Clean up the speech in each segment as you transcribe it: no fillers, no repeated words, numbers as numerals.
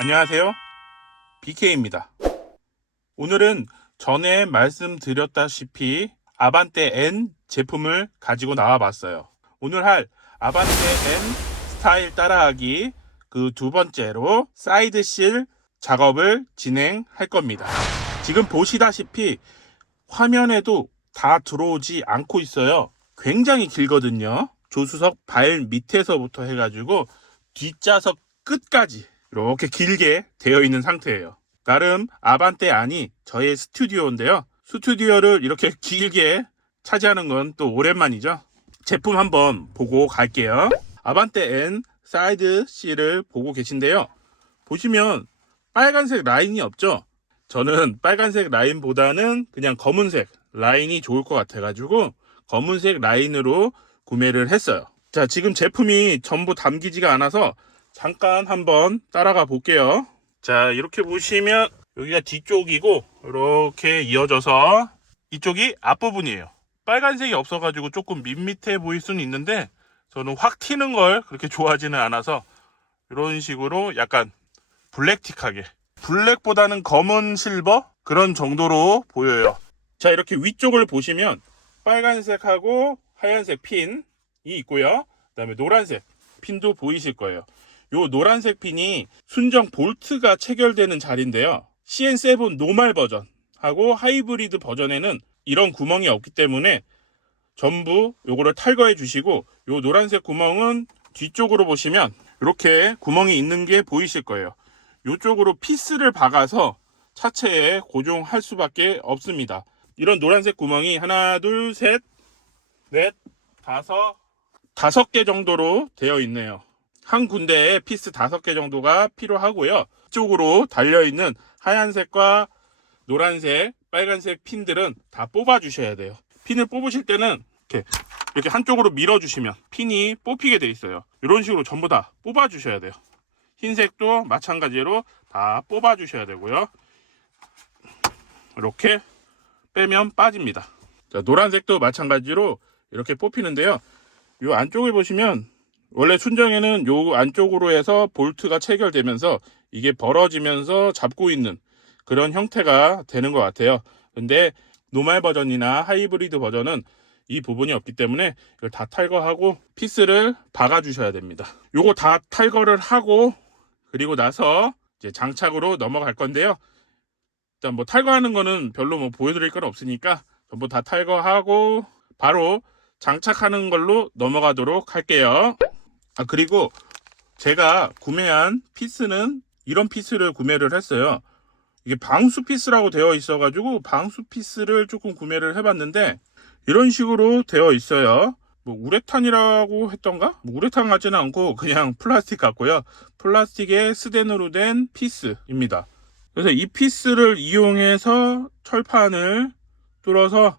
안녕하세요, BK입니다. 오늘은 전에 말씀드렸다시피 아반떼 N 제품을 가지고 나와봤어요. 오늘 할 아반떼 N 스타일 따라하기 그 두 번째로 사이드실 작업을 진행할 겁니다. 지금 보시다시피 화면에도 다 들어오지 않고 있어요. 굉장히 길거든요. 조수석 발 밑에서부터 해가지고 뒷좌석 끝까지 이렇게 길게 되어 있는 상태예요. 나름 아반떼 N이 저의 스튜디오인데요. 스튜디오를 이렇게 길게 차지하는 건 또 오랜만이죠. 제품 한번 보고 갈게요. 아반떼 N 사이드 C를 보고 계신데요. 보시면 빨간색 라인이 없죠. 저는 빨간색 라인보다는 그냥 검은색 라인이 좋을 것 같아가지고 검은색 라인으로 구매를 했어요. 자, 지금 제품이 전부 담기지가 않아서 잠깐 한번 따라가 볼게요. 자, 이렇게 보시면 여기가 뒤쪽이고 이렇게 이어져서 이쪽이 앞부분이에요. 빨간색이 없어가지고 조금 밋밋해 보일 수는 있는데 저는 확 튀는 걸 그렇게 좋아하지는 않아서 이런 식으로 약간 블랙틱하게, 블랙보다는 검은 실버 그런 정도로 보여요. 자, 이렇게 위쪽을 보시면 빨간색하고 하얀색 핀이 있고요. 그 다음에 노란색 핀도 보이실 거예요. 요 노란색 핀이 순정 볼트가 체결되는 자리인데요. CN7 노멀 버전하고 하이브리드 버전에는 이런 구멍이 없기 때문에 전부 요거를 탈거해 주시고, 요 노란색 구멍은 뒤쪽으로 보시면 이렇게 구멍이 있는 게 보이실 거예요. 요쪽으로 피스를 박아서 차체에 고정할 수밖에 없습니다. 이런 노란색 구멍이 하나, 둘, 셋, 넷, 다섯 개 정도로 되어 있네요. 한 군데에 피스 5개 정도가 필요하고요. 이쪽으로 달려있는 하얀색과 노란색, 빨간색 핀들은 다 뽑아 주셔야 돼요. 핀을 뽑으실 때는 이렇게 한쪽으로 밀어주시면 핀이 뽑히게 돼 있어요. 이런 식으로 전부 다 뽑아 주셔야 돼요. 흰색도 마찬가지로 다 뽑아 주셔야 되고요. 이렇게 빼면 빠집니다. 자, 노란색도 마찬가지로 이렇게 뽑히는데요. 이 안쪽을 보시면 원래 순정에는 요 안쪽으로 해서 볼트가 체결되면서 이게 벌어지면서 잡고 있는 그런 형태가 되는 것 같아요. 근데 노멀 버전이나 하이브리드 버전은 이 부분이 없기 때문에 이걸 다 탈거하고 피스를 박아 주셔야 됩니다. 요거 다 탈거를 하고 그리고 나서 이제 장착으로 넘어갈 건데요. 일단 뭐 탈거하는 거는 별로 뭐 보여드릴 건 없으니까 전부 다 탈거하고 바로 장착하는 걸로 넘어가도록 할게요. 그리고 제가 구매한 피스는 이런 피스를 구매를 했어요. 이게 방수 피스라고 되어 있어가지고 방수 피스를 조금 구매를 해봤는데 이런 식으로 되어 있어요. 뭐 우레탄이라고 했던가? 뭐 우레탄 같지는 않고 그냥 플라스틱 같고요. 플라스틱의 스텐으로 된 피스입니다. 그래서 이 피스를 이용해서 철판을 뚫어서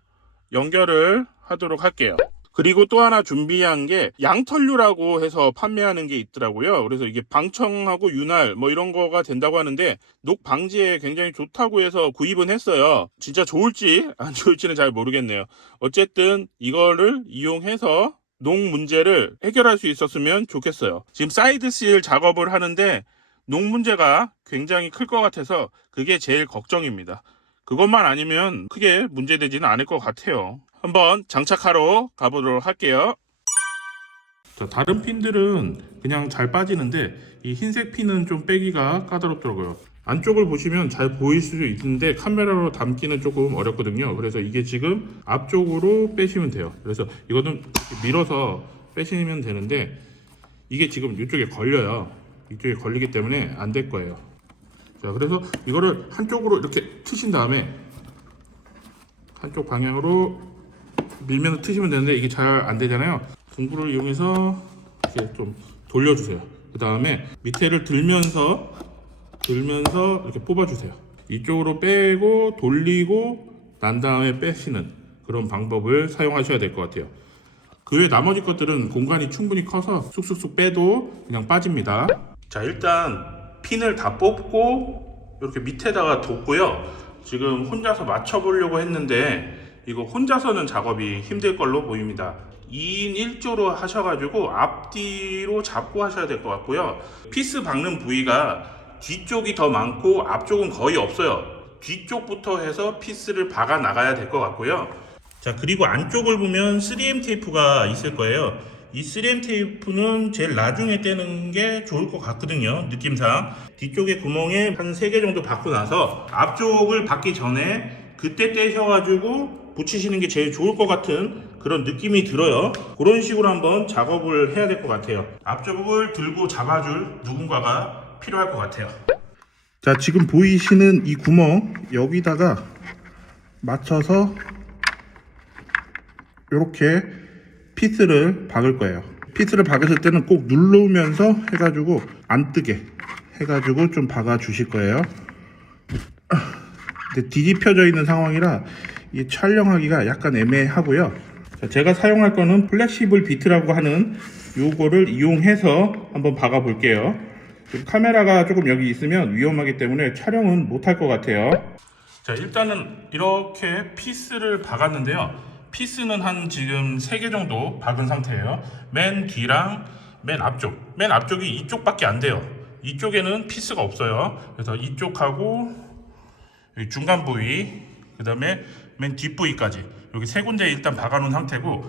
연결을 하도록 할게요. 그리고 또 하나 준비한 게 양털류라고 해서 판매하는 게 있더라고요. 그래서 이게 방청하고 윤활 뭐 이런 거가 된다고 하는데 녹 방지에 굉장히 좋다고 해서 구입은 했어요. 진짜 좋을지 안 좋을지는 잘 모르겠네요. 어쨌든 이거를 이용해서 녹 문제를 해결할 수 있었으면 좋겠어요. 지금 사이드 실 작업을 하는데 녹 문제가 굉장히 클 것 같아서 그게 제일 걱정입니다. 그것만 아니면 크게 문제되지는 않을 것 같아요. 한번 장착하러 가보도록 할게요. 자, 다른 핀들은 그냥 잘 빠지는데 이 흰색 핀은 좀 빼기가 까다롭더라고요. 안쪽을 보시면 잘 보일 수 있는데 카메라로 담기는 조금 어렵거든요. 그래서 이게 지금 앞쪽으로 빼시면 돼요. 그래서 이거는 밀어서 빼시면 되는데 이게 지금 이쪽에 걸려요. 이쪽에 걸리기 때문에 안 될 거예요. 자, 그래서 이거를 한쪽으로 이렇게 트신 다음에 한쪽 방향으로 밀면서 트시면 되는데 이게 잘 안 되잖아요. 둥구를 이용해서 이렇게 좀 돌려주세요. 그 다음에 밑에를 들면서 이렇게 뽑아주세요. 이쪽으로 빼고 돌리고 난 다음에 빼시는 그런 방법을 사용하셔야 될 것 같아요. 그 외 나머지 것들은 공간이 충분히 커서 쑥쑥쑥 빼도 그냥 빠집니다. 자, 일단 핀을 다 뽑고 이렇게 밑에다가 뒀고요. 지금 혼자서 맞춰보려고 했는데 이거 혼자서는 작업이 힘들 걸로 보입니다. 2인 1조로 하셔가지고 앞뒤로 잡고 하셔야 될 것 같고요. 피스 박는 부위가 뒤쪽이 더 많고 앞쪽은 거의 없어요. 뒤쪽부터 해서 피스를 박아 나가야 될 것 같고요. 자, 그리고 안쪽을 보면 3M 테이프가 있을 거예요. 이 3M 테이프는 제일 나중에 떼는 게 좋을 것 같거든요, 느낌상. 뒤쪽에 구멍에 한 3개 정도 박고 나서 앞쪽을 박기 전에 그때 떼셔가지고 붙이시는 게 제일 좋을 것 같은 그런 느낌이 들어요. 그런 식으로 한번 작업을 해야 될 것 같아요. 앞쪽을 들고 잡아줄 누군가가 필요할 것 같아요. 자, 지금 보이시는 이 구멍 여기다가 맞춰서 이렇게 피스를 박을 거예요. 피스를 박으실 때는 꼭 누르면서 해가지고 안 뜨게 해가지고 좀 박아 주실 거예요. 근데 뒤집혀져 있는 상황이라 이 촬영하기가 약간 애매하고요. 자, 제가 사용할 거는 플렉시블 비트라고 하는 요거를 이용해서 한번 박아 볼게요. 카메라가 조금 여기 있으면 위험하기 때문에 촬영은 못할 것 같아요. 자, 일단은 이렇게 피스를 박았는데요. 피스는 한 지금 3개 정도 박은 상태예요. 맨 뒤랑 맨 앞쪽이 이쪽밖에 안 돼요. 이쪽에는 피스가 없어요. 그래서 이쪽하고 중간 부위, 그 다음에 맨 뒷부위까지 여기 3군데 일단 박아놓은 상태고,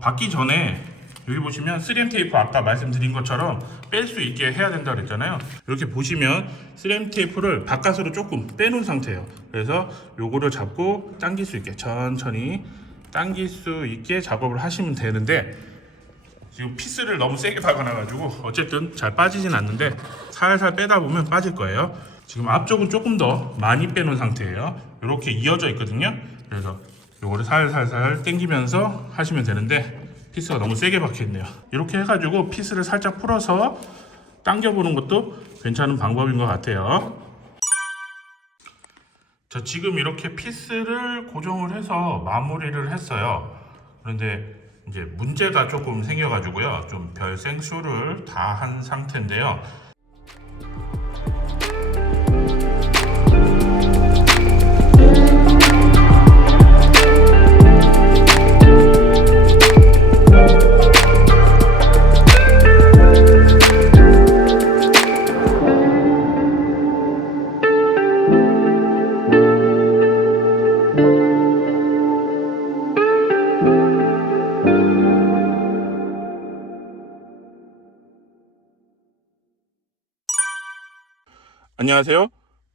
박기 전에 여기 보시면 3M 테이프 아까 말씀드린 것처럼 뺄 수 있게 해야 된다 그랬잖아요. 이렇게 보시면 3M 테이프를 바깥으로 조금 빼놓은 상태예요. 그래서 요거를 잡고 당길 수 있게 천천히 당길 수 있게 작업을 하시면 되는데, 지금 피스를 너무 세게 박아놔가지고 어쨌든 잘 빠지진 않는데 살살 빼다 보면 빠질 거예요. 지금 앞쪽은 조금 더 많이 빼놓은 상태예요. 이렇게 이어져 있거든요. 그래서 요거를 살살살 당기면서 하시면 되는데 피스가 너무 세게 박혀있네요. 이렇게 해가지고 피스를 살짝 풀어서 당겨보는 것도 괜찮은 방법인 것 같아요. 자, 지금 이렇게 피스를 고정을 해서 마무리를 했어요. 그런데 이제 문제가 조금 생겨가지고요. 좀 별 생쇼를 다 한 상태인데요. 안녕하세요,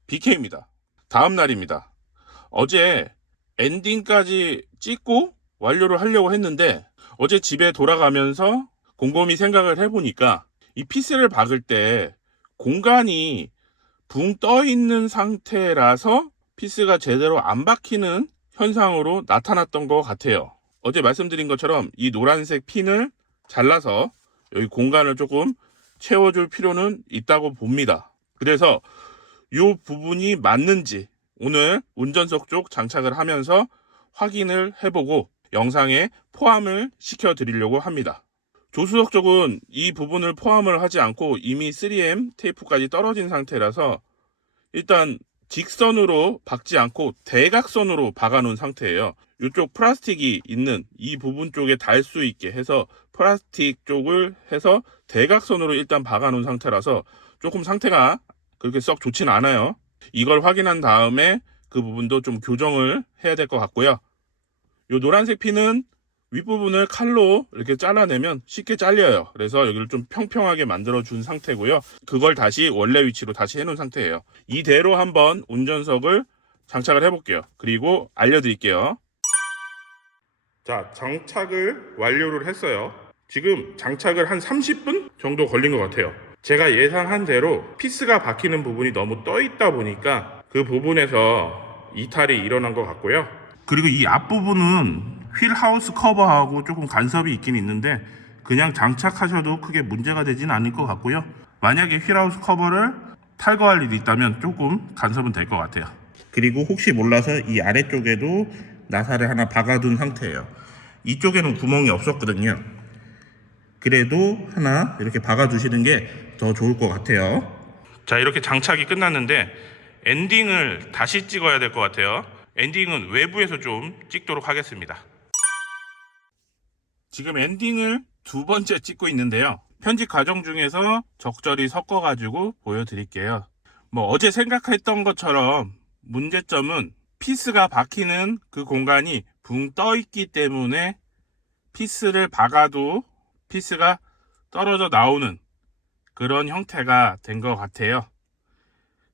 BK입니다. 다음 날입니다. 어제 엔딩까지 찍고 완료를 하려고 했는데 어제 집에 돌아가면서 곰곰이 생각을 해보니까 이 피스를 박을 때 공간이 붕 떠 있는 상태라서 피스가 제대로 안 박히는 현상으로 나타났던 것 같아요. 어제 말씀드린 것처럼 이 노란색 핀을 잘라서 여기 공간을 조금 채워줄 필요는 있다고 봅니다. 그래서 이 부분이 맞는지 오늘 운전석 쪽 장착을 하면서 확인을 해보고 영상에 포함을 시켜드리려고 합니다. 조수석 쪽은 이 부분을 포함을 하지 않고 이미 3M 테이프까지 떨어진 상태라서 일단 직선으로 박지 않고 대각선으로 박아놓은 상태예요. 이쪽 플라스틱이 있는 이 부분 쪽에 닿을 수 있게 해서 플라스틱 쪽을 해서 대각선으로 일단 박아놓은 상태라서 조금 상태가 그렇게 썩 좋진 않아요. 이걸 확인한 다음에 그 부분도 좀 교정을 해야 될 것 같고요. 이 노란색 핀은 윗부분을 칼로 이렇게 잘라내면 쉽게 잘려요. 그래서 여기를 좀 평평하게 만들어 준 상태고요. 그걸 다시 원래 위치로 다시 해놓은 상태예요. 이대로 한번 운전석을 장착을 해볼게요. 그리고 알려드릴게요. 자, 장착을 완료를 했어요. 지금 장착을 한 30분 정도 걸린 것 같아요. 제가 예상한 대로 피스가 박히는 부분이 너무 떠 있다 보니까 그 부분에서 이탈이 일어난 것 같고요. 그리고 이 앞부분은 휠하우스 커버하고 조금 간섭이 있긴 있는데 그냥 장착하셔도 크게 문제가 되진 않을 것 같고요. 만약에 휠하우스 커버를 탈거할 일이 있다면 조금 간섭은 될 것 같아요. 그리고 혹시 몰라서 이 아래쪽에도 나사를 하나 박아둔 상태예요. 이쪽에는 구멍이 없었거든요. 그래도 하나 이렇게 박아주시는 게 더 좋을 것 같아요. 자, 이렇게 장착이 끝났는데 엔딩을 다시 찍어야 될 것 같아요. 엔딩은 외부에서 좀 찍도록 하겠습니다. 지금 엔딩을 두 번째 찍고 있는데요. 편집 과정 중에서 적절히 섞어가지고 보여드릴게요. 어제 생각했던 것처럼 문제점은 피스가 박히는 그 공간이 붕 떠 있기 때문에 피스를 박아도 피스가 떨어져 나오는 그런 형태가 된 것 같아요.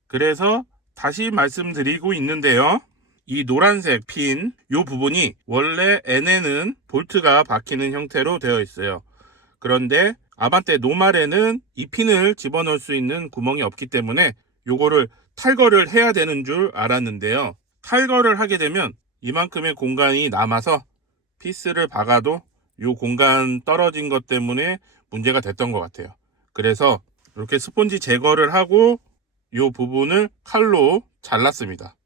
그래서 다시 말씀드리고 있는데요. 이 노란색 핀, 이 부분이 원래 N에는 볼트가 박히는 형태로 되어 있어요. 그런데 아반떼 노말에는 이 핀을 집어넣을 수 있는 구멍이 없기 때문에 요거를 탈거를 해야 되는 줄 알았는데요. 탈거를 하게 되면 이만큼의 공간이 남아서 피스를 박아도 요 공간 떨어진 것 때문에 문제가 됐던 것 같아요. 그래서 이렇게 스폰지 제거를 하고 요 부분을 칼로 잘랐습니다.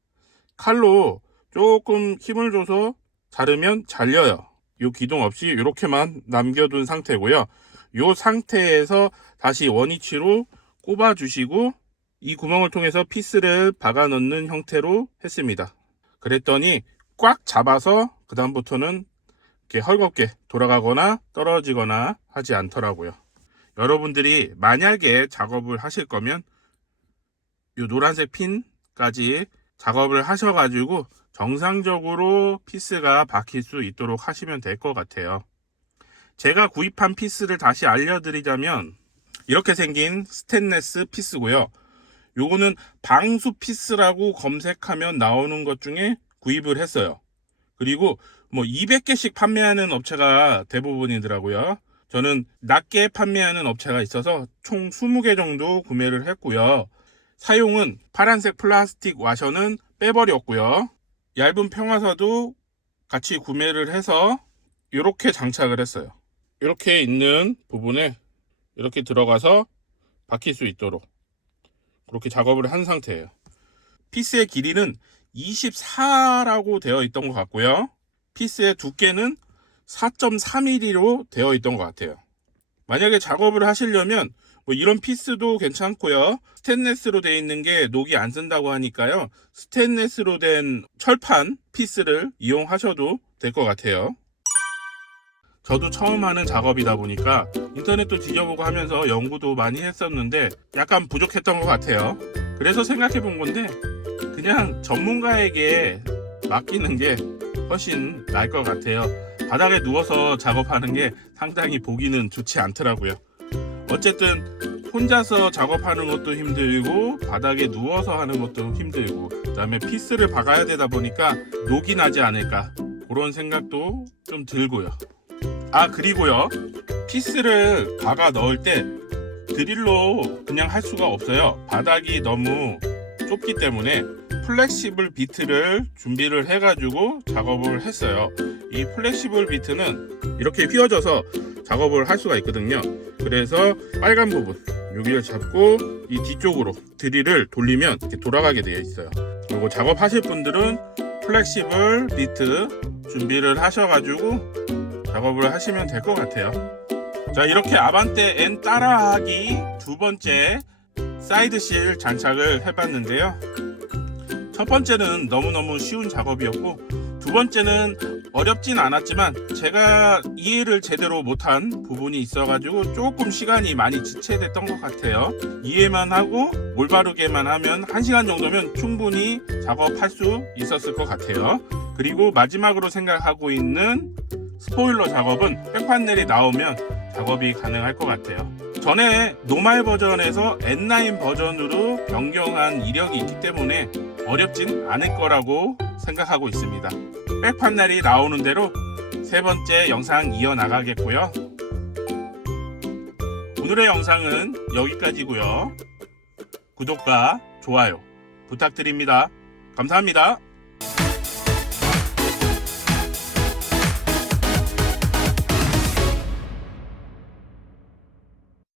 칼로 조금 힘을 줘서 자르면 잘려요. 요 기둥 없이 이렇게만 남겨둔 상태고요. 요 상태에서 다시 원위치로 꼽아 주시고 이 구멍을 통해서 피스를 박아 넣는 형태로 했습니다. 그랬더니 꽉 잡아서 그 다음부터는 이렇게 헐겁게 돌아가거나 떨어지거나 하지 않더라고요. 여러분들이 만약에 작업을 하실 거면 이 노란색 핀까지 작업을 하셔가지고 정상적으로 피스가 박힐 수 있도록 하시면 될 것 같아요. 제가 구입한 피스를 다시 알려드리자면 이렇게 생긴 스테인레스 피스고요. 요거는 방수 피스라고 검색하면 나오는 것 중에 구입을 했어요. 그리고 200개씩 판매하는 업체가 대부분이더라고요. 저는 낮게 판매하는 업체가 있어서 총 20개 정도 구매를 했고요. 사용은 파란색 플라스틱 와셔는 빼버렸고요. 얇은 평화사도 같이 구매를 해서 이렇게 장착을 했어요. 이렇게 있는 부분에 이렇게 들어가서 박힐 수 있도록 그렇게 작업을 한 상태예요. 피스의 길이는 24라고 되어 있던 것 같고요. 피스의 두께는 4.3mm로 되어 있던 것 같아요. 만약에 작업을 하시려면 이런 피스도 괜찮고요. 스테인레스로 되어 있는 게 녹이 안 쓴다고 하니까요. 스테인레스로 된 철판 피스를 이용하셔도 될 것 같아요. 저도 처음 하는 작업이다 보니까 인터넷도 뒤져보고 하면서 연구도 많이 했었는데 약간 부족했던 것 같아요. 그래서 생각해 본 건데 그냥 전문가에게 맡기는 게 훨씬 나을 것 같아요. 바닥에 누워서 작업하는 게 상당히 보기는 좋지 않더라고요. 어쨌든 혼자서 작업하는 것도 힘들고 바닥에 누워서 하는 것도 힘들고 그 다음에 피스를 박아야 되다 보니까 녹이 나지 않을까 그런 생각도 좀 들고요. 그리고요, 피스를 박아 넣을 때 드릴로 그냥 할 수가 없어요. 바닥이 너무 좁기 때문에 플렉시블 비트를 준비를 해가지고 작업을 했어요. 이 플렉시블 비트는 이렇게 휘어져서 작업을 할 수가 있거든요. 그래서 빨간 부분 여기를 잡고 이 뒤쪽으로 드릴을 돌리면 이렇게 돌아가게 되어 있어요. 그리고 작업하실 분들은 플렉시블 비트 준비를 하셔가지고 작업을 하시면 될 것 같아요. 자, 이렇게 아반떼 N 따라하기 두 번째 사이드실 장착을 해봤는데요. 첫 번째는 너무너무 쉬운 작업이었고 두 번째는 어렵진 않았지만 제가 이해를 제대로 못한 부분이 있어가지고 조금 시간이 많이 지체됐던 것 같아요. 이해만 하고 올바르게만 하면 1시간 정도면 충분히 작업할 수 있었을 것 같아요. 그리고 마지막으로 생각하고 있는 스포일러 작업은 백판넬이 나오면 작업이 가능할 것 같아요. 전에 노말 버전에서 N9 버전으로 변경한 이력이 있기 때문에 어렵진 않을 거라고 생각하고 있습니다. 백판넬이 나오는 대로 세 번째 영상 이어나가겠고요. 오늘의 영상은 여기까지고요. 구독과 좋아요 부탁드립니다. 감사합니다.